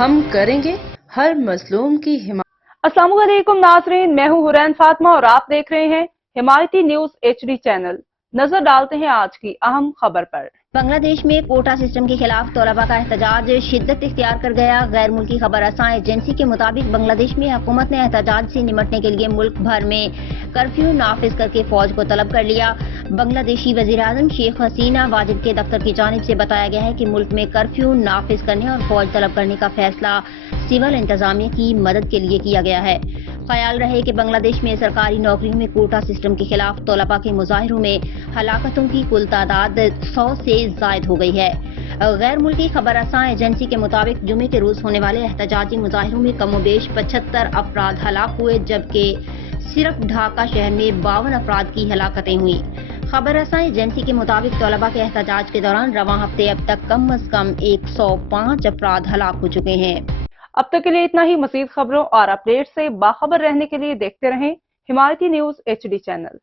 ہم کریں گے ہر مظلوم کی حمایت۔ السلام علیکم ناظرین، میں ہوں حورین فاطمہ اور آپ دیکھ رہے ہیں حمایتی نیوز HD چینل۔ نظر ڈالتے ہیں آج کی اہم خبر پر۔ بنگلہ دیش میں کوٹا سسٹم کے خلاف طلباء کا احتجاج شدت اختیار کر گیا۔ غیر ملکی خبر رساں ایجنسی کے مطابق بنگلہ دیش میں حکومت نے احتجاج سے نمٹنے کے لیے ملک بھر میں کرفیو نافذ کر کے فوج کو طلب کر لیا۔ بنگلہ دیشی وزیر اعظم شیخ حسینہ واجد کے دفتر کی جانب سے بتایا گیا ہے کہ ملک میں کرفیو نافذ کرنے اور فوج طلب کرنے کا فیصلہ سول انتظامیہ کی مدد کے لیے کیا گیا ہے۔ خیال رہے کہ بنگلہ دیش میں سرکاری نوکریوں میں کوٹا سسٹم کے خلاف طلباء کے مظاہروں میں ہلاکتوں کی کل تعداد 100 سے زائد ہو گئی ہے۔ غیر ملکی خبر رساں ایجنسی کے مطابق جمعے کے روز ہونے والے احتجاجی مظاہروں میں کم و بیش 75 افراد ہلاک ہوئے، جبکہ صرف ڈھاکہ شہر میں 52 افراد کی ہلاکتیں ہوئیں۔ خبر رساں ایجنسی کے مطابق طلباء کے احتجاج کے دوران رواں ہفتے اب تک کم از کم 105 افراد ہلاک ہو چکے ہیں۔ اب تک کے لیے اتنا ہی۔ مزید خبروں اور اپڈیٹ سے باخبر رہنے کے لیے دیکھتے رہیں حمایتی نیوز HD چینل۔